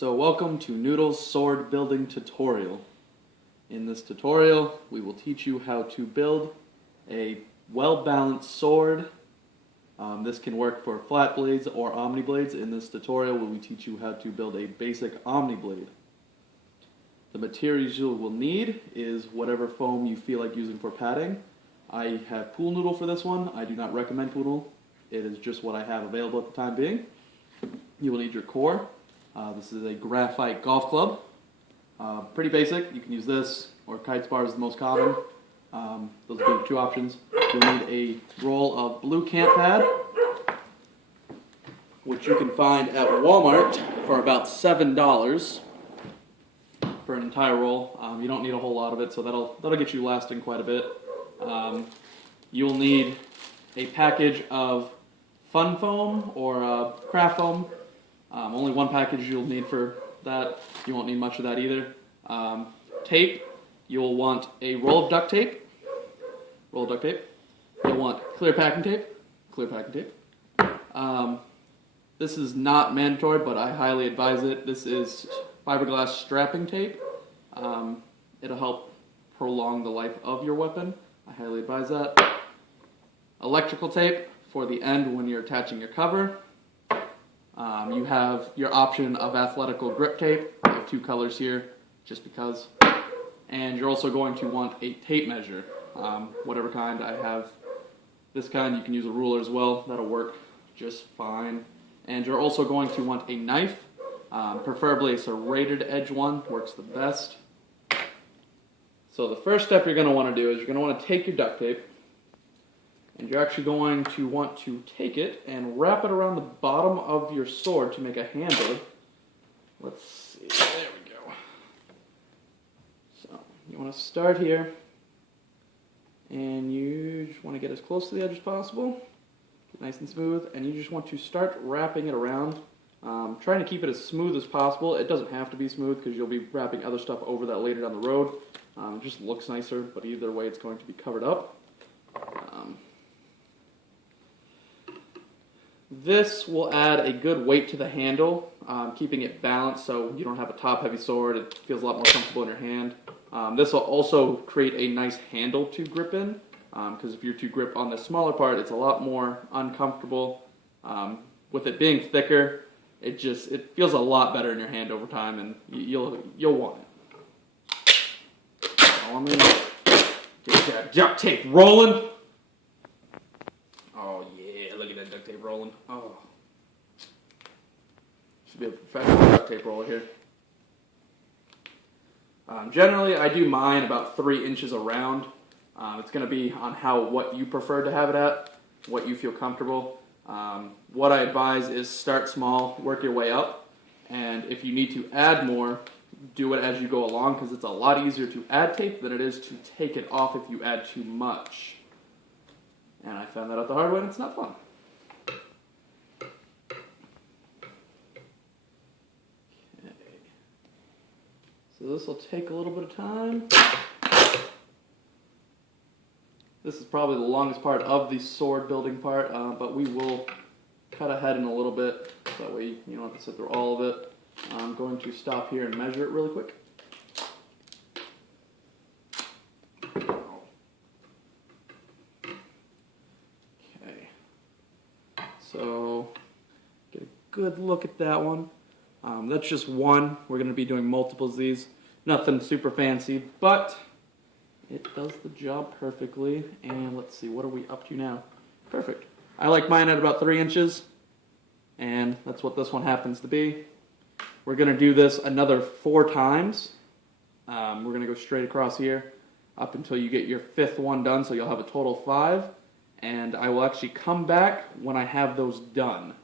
So welcome to Noodles sword building tutorial. In this tutorial, we will teach you how to build a well-balanced sword. This can work for flat blades or omni blades. In this tutorial, we will teach you how to build a basic omni blade. The materials you will need is whatever foam you feel like using for padding. I have pool noodle for this one. I do not recommend pool noodle. It is just what I have available at the time being. You will need your core. This is a graphite golf club. Pretty basic. You can use this or kite spar is the most common. Those are the two options. You'll need a roll of blue camp pad, which you can find at Walmart for about $7 for an entire roll. You don't need a whole lot of it, so that'll get you lasting quite a bit. You'll need a package of fun foam or craft foam. Only one package you'll need for that. You won't need much of that either. Tape. You'll want a roll of duct tape. Roll of duct tape. You'll want clear packing tape. Clear packing tape. This is not mandatory, but I highly advise it. This is fiberglass strapping tape. It'll help prolong the life of your weapon. I highly advise that. Electrical tape for the end when you're attaching your cover. You have your option of athletical grip tape. I have two colors here, just because. And you're also going to want a tape measure, whatever kind. I have this kind. You can use a ruler as well. That'll work just fine. And you're also going to want a knife, preferably a serrated edge one. Works the best. So the first step you're going to want to do is you're going to want to take your duct tape, and you're actually going to want to take it and wrap it around the bottom of your sword to make a handle. Let's see, there we go. So you want to start here, and you just want to get as close to the edge as possible, get nice and smooth, and you just want to start wrapping it around. Trying to keep it as smooth as possible. It doesn't have to be smooth because you'll be wrapping other stuff over that later down the road. It just looks nicer, but either way it's going to be covered up. This will add a good weight to the handle, keeping it balanced so you don't have a top-heavy sword. It feels a lot more comfortable in your hand. This will also create a nice handle to grip in, because if you're to grip on the smaller part, it's a lot more uncomfortable. With it being thicker, it feels a lot better in your hand over time, and you'll want it. Follow me. Get that duct tape rolling. Oh yeah, look at that duct tape rolling. Oh, should be a professional duct tape roller here. Generally, I do mine about 3 inches around. It's going to be on what you prefer to have it at, what you feel comfortable. What I advise is start small, work your way up, and if you need to add more, do it as you go along, because it's a lot easier to add tape than it is to take it off if you add too much. And I found that out the hard way, and it's not fun. Okay. So this will take a little bit of time. This is probably the longest part of the sword building part, but we will cut ahead in a little bit, so that way you don't have to sit through all of it. I'm going to stop here and measure it really quick. Okay, so get a good look at that one. That's just one. We're going to be doing multiples of these. Nothing super fancy, but it does the job perfectly. And let's see, what are we up to now? Perfect. I like mine at about 3 inches, and that's what this one happens to be. We're going to do this another 4 times. We're going to go straight across here up until you get your 5th one done, so you'll have a total of 5. And I will actually come back when I have those done.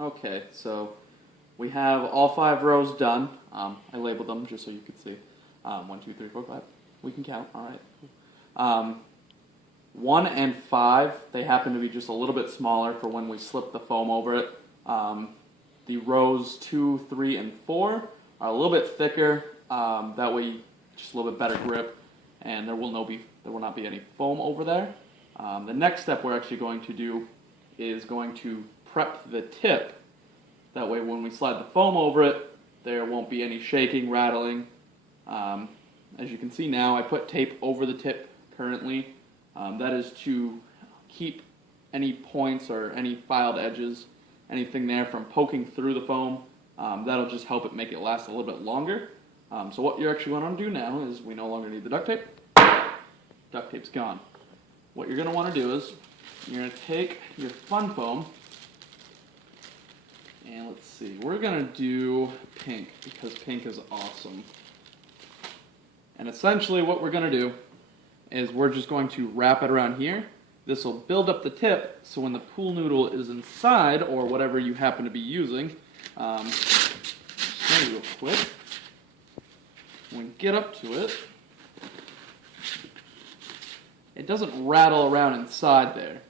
Okay, so we have all 5 rows done. I labeled them just so you could see. 1, 2, 3, 4, 5. We can count, all right. 1 and 5, they happen to be just a little bit smaller for when we slip the foam over it. The rows 2, 3, and 4 are a little bit thicker. That way, just a little bit better grip, and there will not be any foam over there. The next step we're actually going to do is going to prep the tip That way when we slide the foam over it, there won't be any shaking, rattling. As you can see now, I put tape over the tip currently. That is to keep any points or any filed edges, anything there from poking through the foam. That'll just help it make it last a little bit longer. So what you're actually going to do now is we no longer need the duct tape. Duct tape's gone. What you're going to want to do is you're going to take your fun foam, and let's see, we're going to do pink because pink is awesome. And essentially what we're going to do is we're just going to wrap it around here. This will build up the tip, so when the pool noodle is inside, or whatever you happen to be using, real quick, when we get up to it, it doesn't rattle around inside there.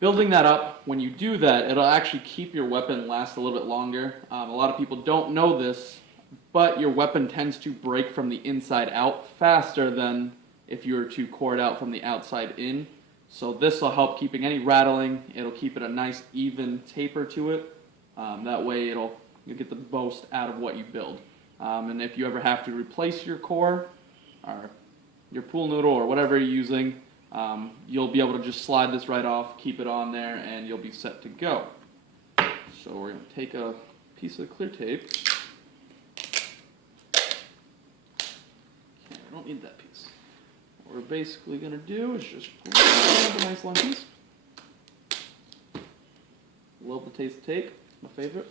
Building that up, when you do that, it'll actually keep your weapon last a little bit longer. A lot of people don't know this, but your weapon tends to break from the inside out faster than if you were to core it out from the outside in. So this will help keeping any rattling. It'll keep it a nice even taper to it. That way you'll get the most out of what you build. And if you ever have to replace your core or your pool noodle or whatever you're using, you'll be able to just slide this right off, keep it on there, and you'll be set to go. So we're going to take a piece of clear tape. Okay, I don't need that piece. What we're basically going to do is just grab a nice long piece. Love the taste of tape, my favorite.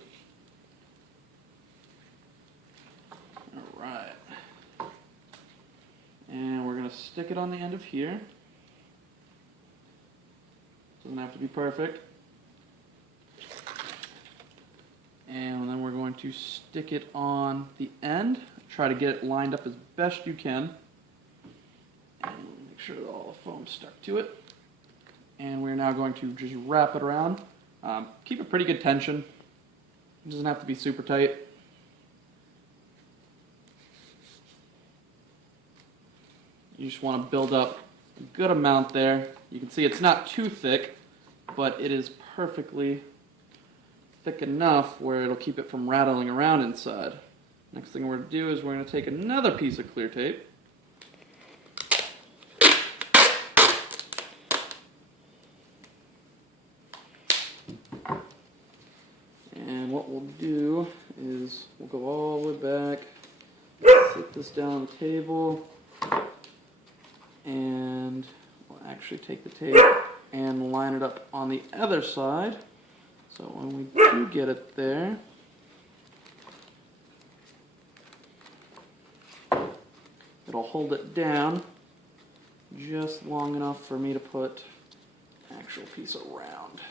Alright. And we're going to stick it on the end of here. Doesn't have to be perfect. And then we're going to stick it on the end. Try to get it lined up as best you can. And make sure that all the foam's stuck to it. And we're now going to just wrap it around. Keep a pretty good tension. It doesn't have to be super tight. You just want to build up a good amount there. You can see it's not too thick, but it is perfectly thick enough where it'll keep it from rattling around inside. Next thing we're going to do is we're going to take another piece of clear tape. And what we'll do is we'll go all the way back, sit this down on the table, and we'll actually take the tape and line it up on the other side. So when we do get it there, it'll hold it down just long enough for me to put an actual piece around.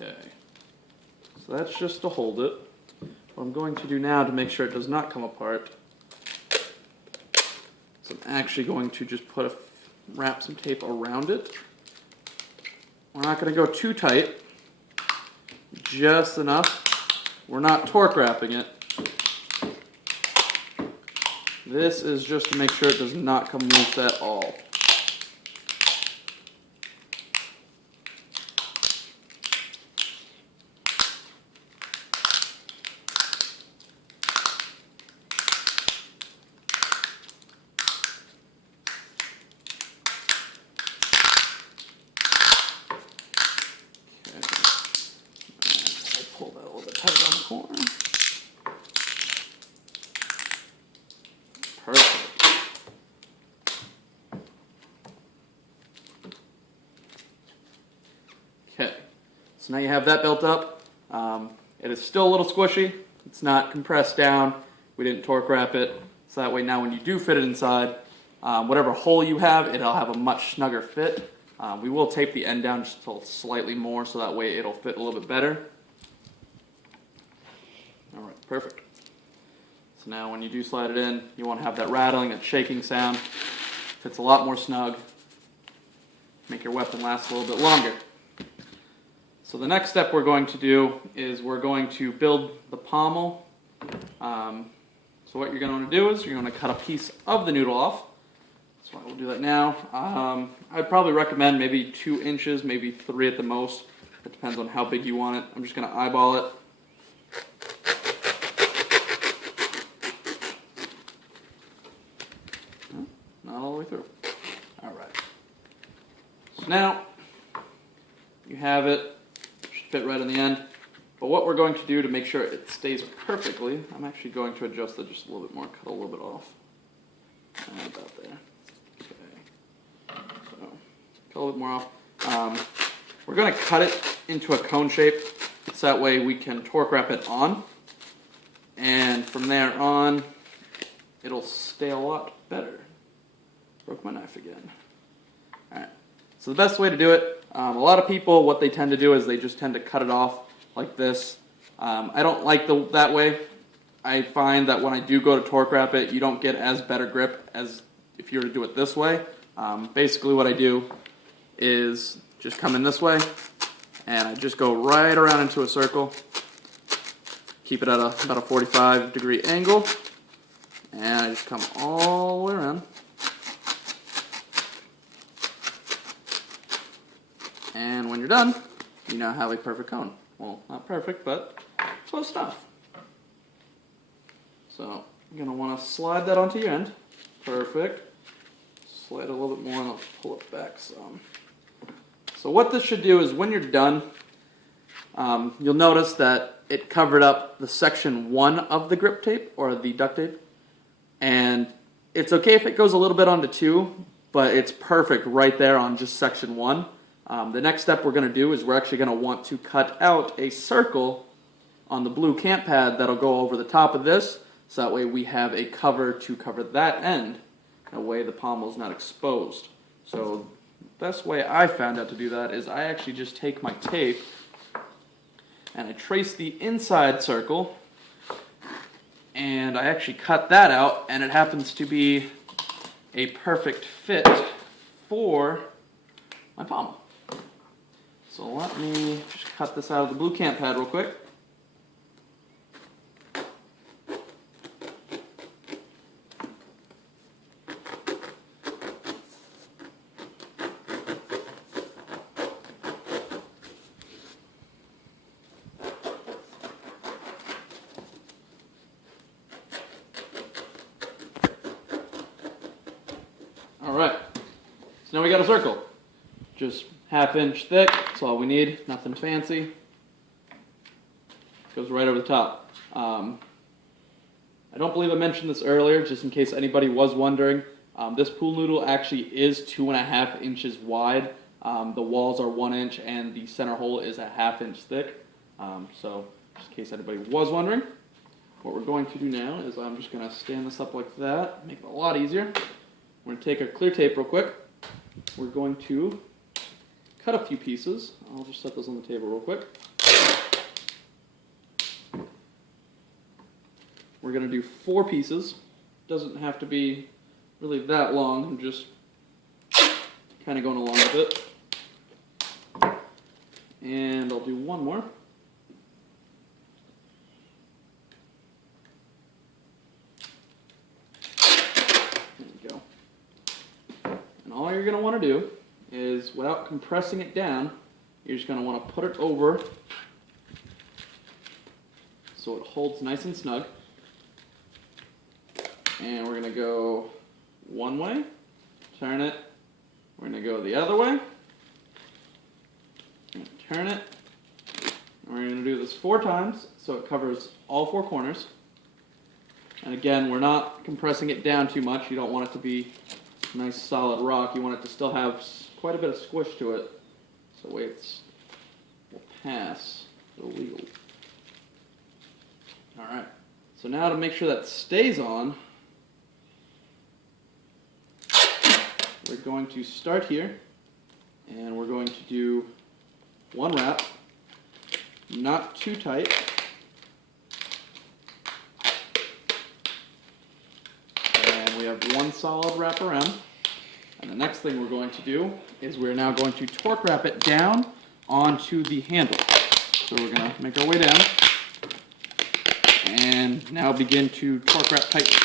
Okay, so that's just to hold it. What I'm going to do now to make sure it does not come apart is I'm actually going to just wrap some tape around it. We're not going to go too tight, just enough. We're not torque wrapping it. This is just to make sure it does not come loose at all. Pull that a little bit tighter on the corner. Perfect. Okay, so now you have that built up. It is still a little squishy. It's not compressed down. We didn't torque wrap it. So that way now when you do fit it inside, whatever hole you have, it'll have a much snugger fit. We will tape the end down just slightly more so that way it'll fit a little bit better. Alright, perfect. So now when you do slide it in, you won't have that rattling, that shaking sound. Fits a lot more snug. Make your weapon last a little bit longer. So the next step we're going to do is we're going to build the pommel. So what you're going to want to do is you're going to cut a piece of the noodle off. So I will do that now. I'd probably recommend maybe 2 inches, maybe 3 at the most. It depends on how big you want it. I'm just going to eyeball it. Not all the way through. All right. So now you have it. Should fit right in the end. But what we're going to do to make sure it stays perfectly, I'm actually going to adjust it just a little bit more, cut a little bit off. About there. Okay. So, cut a little bit more off. We're going to cut it into a cone shape, so that way we can torque wrap it on. And from there on, it'll stay a lot better. Broke my knife again. Alright, so the best way to do it, a lot of people, what they tend to do is they just tend to cut it off like this. I don't like that way. I find that when I do go to torque wrap it, you don't get as better grip as if you were to do it this way. Basically what I do is just come in this way, and I just go right around into a circle. Keep it at about a 45-degree angle, and I just come all the way around. And when you're done, you now have a perfect cone. Well, not perfect, but close enough. So you're going to want to slide that onto your end. Perfect. Slide a little bit more and I'll pull it back some. So what this should do is when you're done, you'll notice that it covered up the section 1 of the grip tape or the duct tape. And it's okay if it goes a little bit onto 2, but it's perfect right there on just section 1. The next step we're going to do is we're actually going to want to cut out a circle on the blue camp pad that'll go over the top of this, so that way we have a cover to cover that end. That way the pommel's not exposed. So the best way I found out to do that is I actually just take my tape and I trace the inside circle, and I actually cut that out, and it happens to be a perfect fit for my pommel. So let me just cut this out of the blue camp pad real quick. Alright, so now we got a circle. Just ½ inch thick, that's all we need, nothing fancy. Goes right over the top. I don't believe I mentioned this earlier, just in case anybody was wondering. This pool noodle actually is 2½ inches wide. The walls are 1 inch and the center hole is a ½ inch thick. So, just in case anybody was wondering, what we're going to do now is I'm just going to stand this up like that, make it a lot easier. We're going to take our clear tape real quick. We're going to cut a few pieces. I'll just set those on the table real quick. We're going to do 4 pieces. Doesn't have to be really that long. I'm just kind of going along with it. And I'll do one more. There we go. And all you're going to want to do is, without compressing it down, you're just going to want to put it over so it holds nice and snug. And we're going to go one way, turn it, we're going to go the other way, turn it, and we're going to do this 4 times so it covers all 4 corners. And again, we're not compressing it down too much. You don't want it to be nice solid rock. You want it to still have quite a bit of squish to it, so weights will pass the wheel. Alright, so now to make sure that stays on, we're going to start here, and we're going to do 1 wrap, not too tight. And we have 1 solid wrap around. And the next thing we're going to do is we're now going to torque wrap it down onto the handle. So we're going to make our way down and now begin to torque wrap tightly.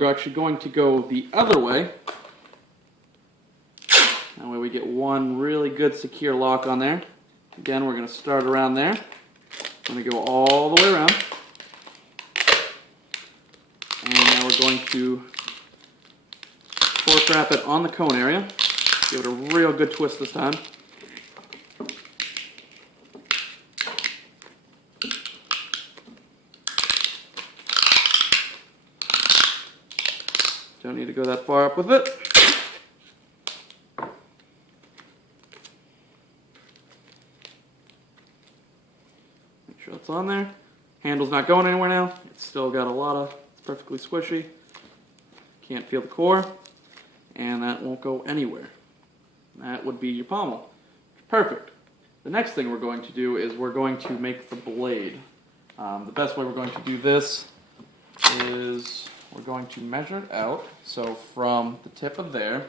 we're actually going to go the other way. That way we get one really good secure lock on there. Again, we're going to start around there. I'm going to go all the way around. And now we're going to torque wrap it on the cone area. Give it a real good twist this time. Don't need to go that far up with it. Make sure it's on there. Handle's not going anywhere now. It's still got a lot of, it's perfectly squishy. Can't feel the core. And that won't go anywhere. That would be your pommel. Perfect. The next thing we're going to do is we're going to make the blade. The best way we're going to do this is we're going to measure it out. So from the tip of there,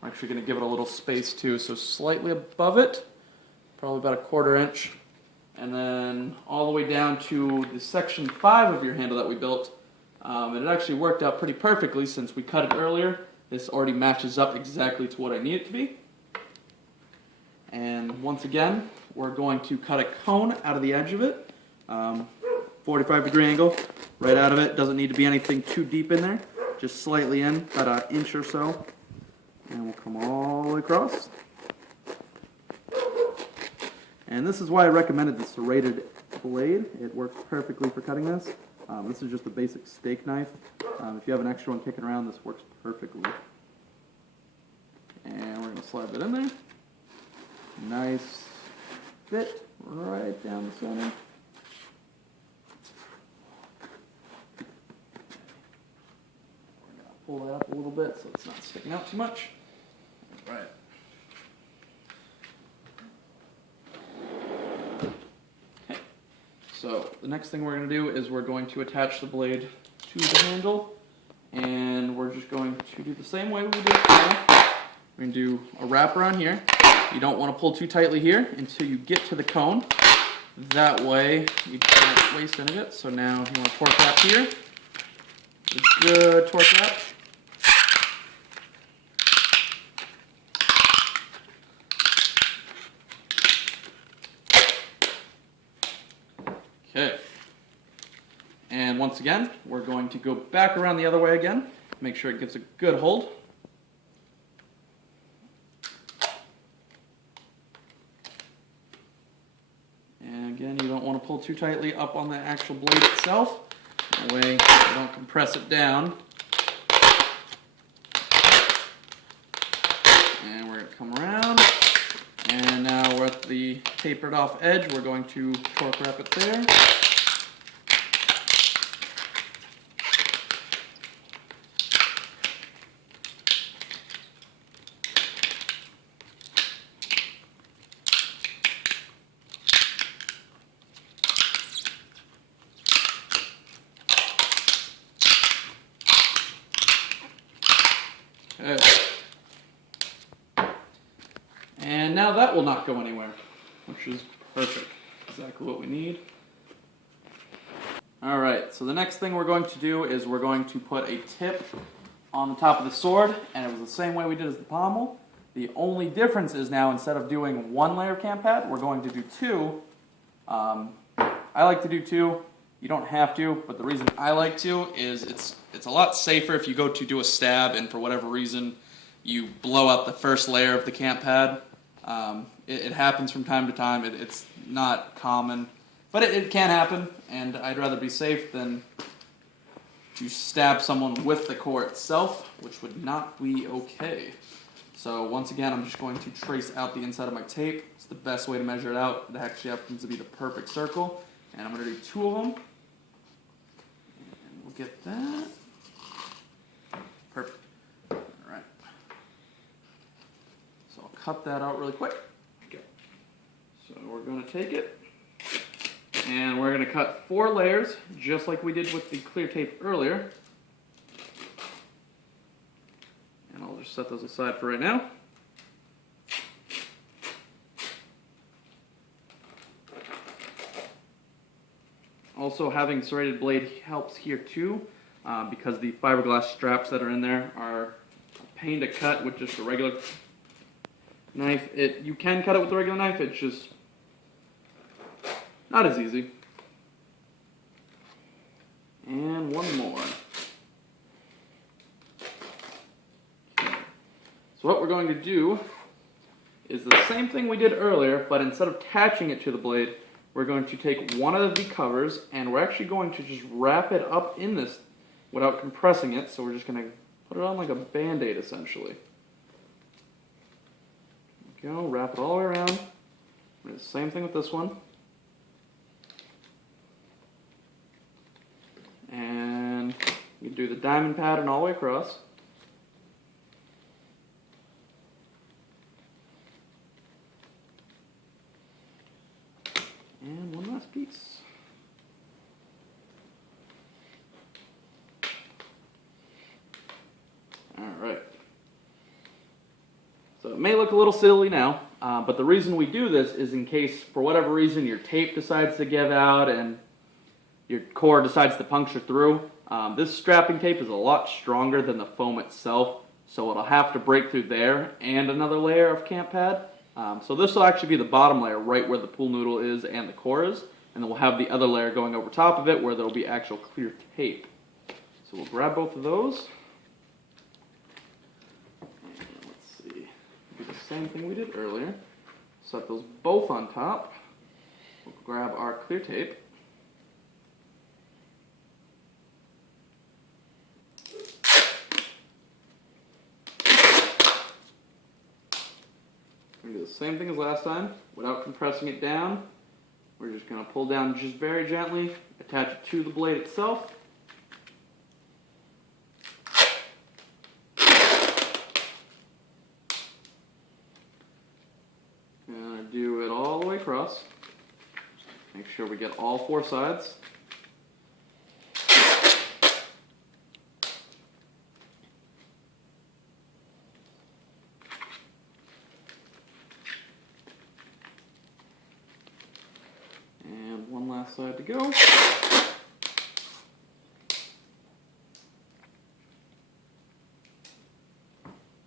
we're actually going to give it a little space too. So slightly above it, probably about a 1/4 inch. And then all the way down to the section 5 of your handle that we built. And it actually worked out pretty perfectly since we cut it earlier. This already matches up exactly to what I need it to be. And once again, we're going to cut a cone out of the edge of it. 45-degree angle, right out of it. Doesn't need to be anything too deep in there. Just slightly in, about 1 inch or so. And we'll come all the way across. And this is why I recommended the serrated blade. It works perfectly for cutting this. This is just a basic steak knife. If you have an extra one kicking around, this works perfectly. And we're going to slide that in there. Nice fit right down the center. We're going to pull that up a little bit so it's not sticking out too much. All right. Okay. So the next thing we're going to do is we're going to attach the blade to the handle. And we're just going to do the same way we did now. We're going to do a wrap around here. You don't want to pull too tightly here until you get to the cone. That way you don't waste any of it. So now you want to torque wrap here. A good torque wrap. Okay. And once again, we're going to go back around the other way again. Make sure it gives a good hold. Again, you don't want to pull too tightly up on the actual blade itself. That way you don't compress it down. And we're going to come around. And now we're at the tapered off edge. We're going to torque wrap it there. Okay. And now that will not go anywhere, which is perfect. Exactly what we need. Alright, so the next thing we're going to do is we're going to put a tip on the top of the sword, and it was the same way we did as the pommel. The only difference is now instead of doing 1 layer of cam pad, we're going to do 2. I like to do 2. You don't have to, but the reason I like to is it's a lot safer if you go to do a stab and for whatever reason you blow out the first layer of the camp pad. It happens from time to time. It's not common, but it can happen, and I'd rather be safe than to stab someone with the core itself, which would not be okay. So once again, I'm just going to trace out the inside of my tape. It's the best way to measure it out. It actually happens to be the perfect circle, and I'm going to do 2 of them. And we'll get that. Perfect. All right. So I'll cut that out really quick. Okay. So we're going to take it, and we're going to cut 4 layers, just like we did with the clear tape earlier. And I'll just set those aside for right now. Also, having serrated blade helps here too. because the fiberglass straps that are in there are a pain to cut with just a regular knife. You can cut it with a regular knife, it's just not as easy. And one more. Okay. So what we're going to do is the same thing we did earlier, but instead of attaching it to the blade, we're going to take one of the covers and we're actually going to just wrap it up in this without compressing it. So we're just going to put it on like a band-aid essentially. There we go, wrap it all the way around. We're do the same thing with this one. And you do the diamond pattern all the way across. And one last piece. Alright. So it may look a little silly now, but the reason we do this is in case, for whatever reason, your tape decides to give out and your core decides to puncture through. This strapping tape is a lot stronger than the foam itself, so it'll have to break through there and another layer of camp pad. So this will actually be the bottom layer right where the pool noodle is and the core is, and then we'll have the other layer going over top of it where there will be actual clear tape. So we'll grab both of those. And let's see, do the same thing we did earlier. Set those both on top. We'll grab our clear tape. Do the same thing as last time, without compressing it down. We're just going to pull down just very gently, attach it to the blade itself. And do it all the way across. Make sure we get all four sides. One last side to go.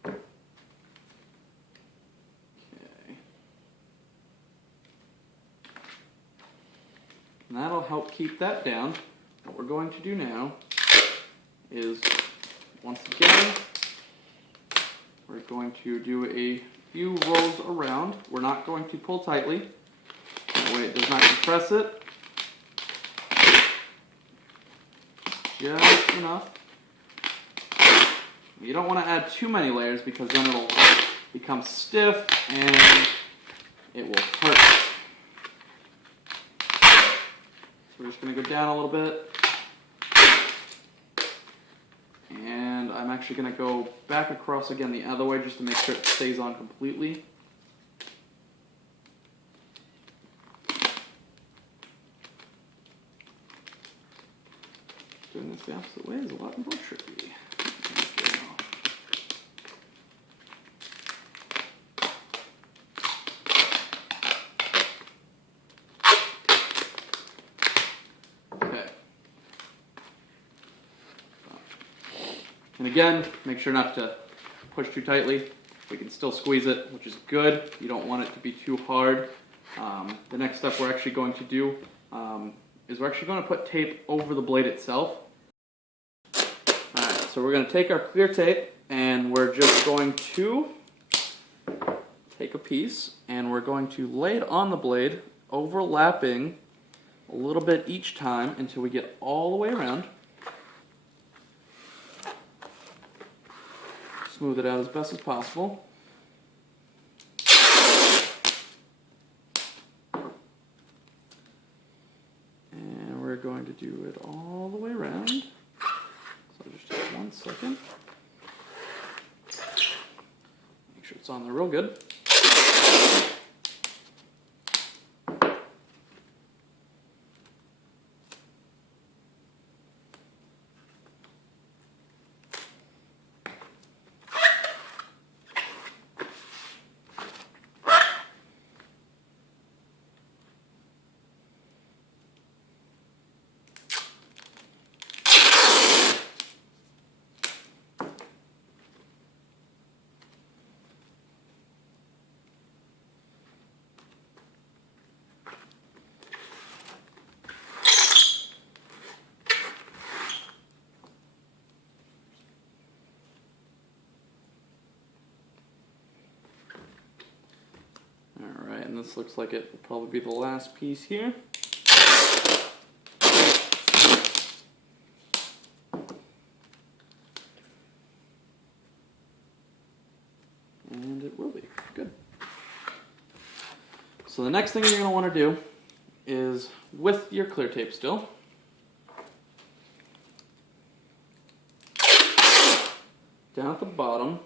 Okay. And that'll help keep that down. What we're going to do now is, once again, we're going to do a few rolls around. We're not going to pull tightly. That way it does not compress it. Just enough. You don't want to add too many layers because then it'll become stiff and it will hurt. So we're just going to go down a little bit. And I'm actually going to go back across again the other way just to make sure it stays on completely. Doing this the opposite way is a lot more tricky. Okay. And again, make sure not to push too tightly. We can still squeeze it, which is good. You don't want it to be too hard. The next step we're actually going to do is we're actually going to put tape over the blade itself. Alright, so we're going to take our clear tape and we're just going to take a piece and we're going to lay it on the blade, overlapping a little bit each time until we get all the way around. Smooth it out as best as possible. We're going to do it all the way around. So just take 1 second. Make sure it's on there real good. this looks like it will probably be the last piece here. And it will be. Good. So the next thing you're going to want to do is, with your clear tape still, down at the bottom,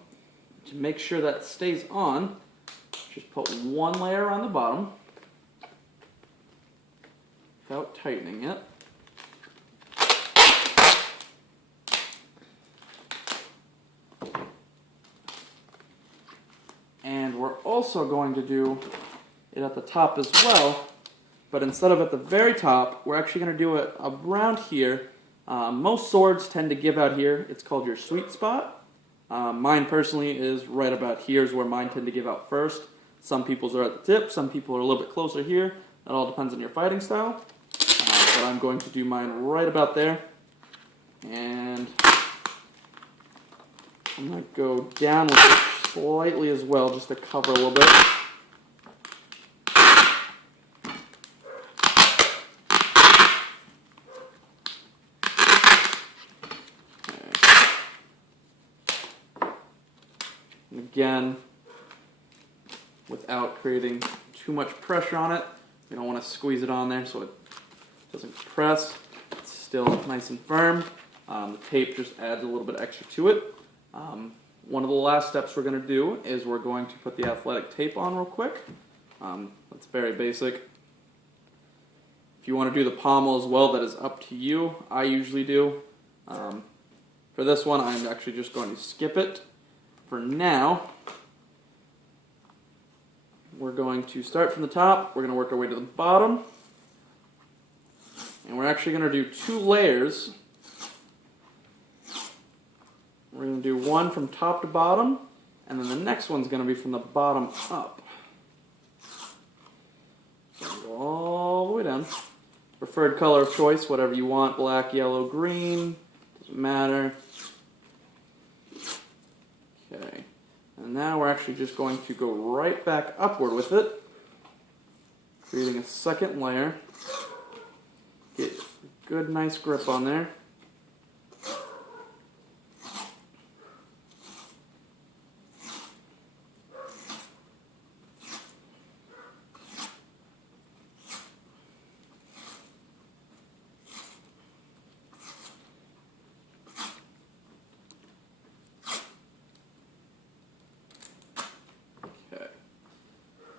to make sure that stays on, just put one layer on the bottom without tightening it. And we're also going to do it at the top as well, but instead of at the very top, we're actually going to do it around here. Most swords tend to give out here. It's called your sweet spot. Mine personally is right about here is where mine tend to give out first. Some people's are at the tip, some people are a little bit closer here. That all depends on your fighting style. But I'm going to do mine right about there. And I'm going to go down with it slightly as well, just to cover a little bit. Again, without creating too much pressure on it. You don't want to squeeze it on there so it doesn't press. It's still nice and firm. The tape just adds a little bit extra to it. One of the last steps we're going to do is we're going to put the athletic tape on real quick. That's very basic. If you want to do the pommel as well, that is up to you. I usually do. For this one, I'm actually just going to skip it. For now, we're going to start from the top. We're going to work our way to the bottom. And we're actually going to do 2 layers. We're going to do one from top to bottom, and then the next one's going to be from the bottom up. So go all the way down. Preferred color of choice, whatever you want, black, yellow, green, doesn't matter. Okay, and now we're actually just going to go right back upward with it, creating a second layer. Get a good, nice grip on there.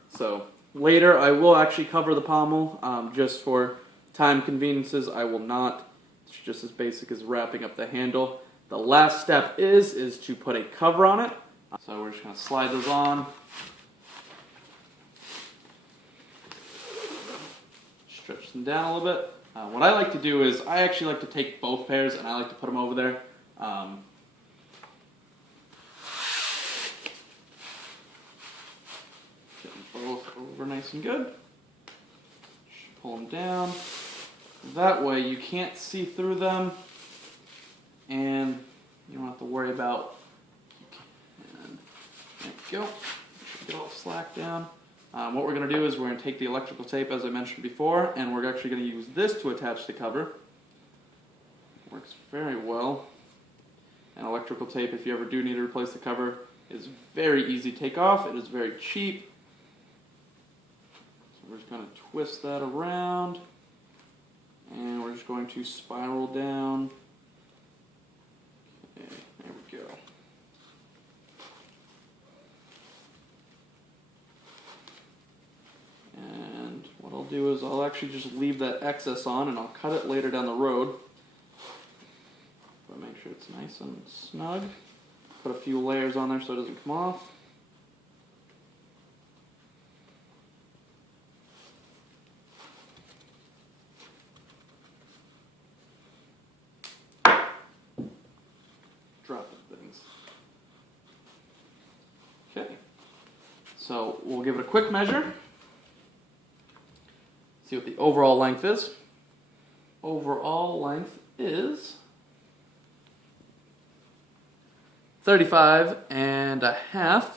So later I will actually cover the pommel, just for time conveniences I will not. It's just as basic as wrapping up the handle. The last step is to put a cover on it. So we're just going to slide those on. Stretch them down a little bit. What I like to do is I actually like to take both pairs and I like to put them over there. Both over nice and good. Just pull them down. That way you can't see through them and you don't have to worry about. And there we go. Should get all slack down. What we're going to do is we're going to take the electrical tape, as I mentioned before, and we're actually going to use this to attach the cover. Works very well. And electrical tape, if you ever do need to replace the cover, is very easy to take off. It is very cheap. We're just going to twist that around, and we're just going to spiral down. Okay, there we go. And what I'll do is I'll actually just leave that excess on, and I'll cut it later down the road. But make sure it's nice and snug. Put a few layers on there so it doesn't come off. Okay, so we'll give it a quick measure, see what the overall length is. Overall length is 35 1/2.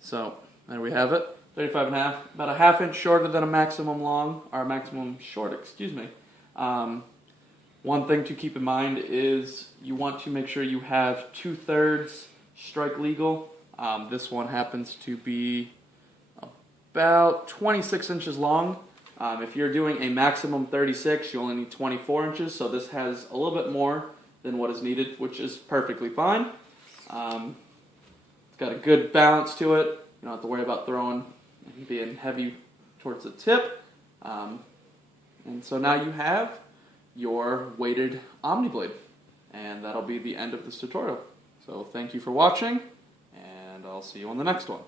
So there we have it. 35 and a half, about a half inch shorter than a maximum long, or maximum short, excuse me. One thing to keep in mind is you want to make sure you have 2/3 strike legal. This one happens to be about 26 inches long. If you're doing a maximum 36, you only need 24 inches, so this has a little bit more than what is needed, which is perfectly fine. It's got a good balance to it. You don't have to worry about throwing and being heavy towards the tip. And so now you have your weighted Omni blade, and that'll be the end of this tutorial. So thank you for watching, and I'll see you on the next one.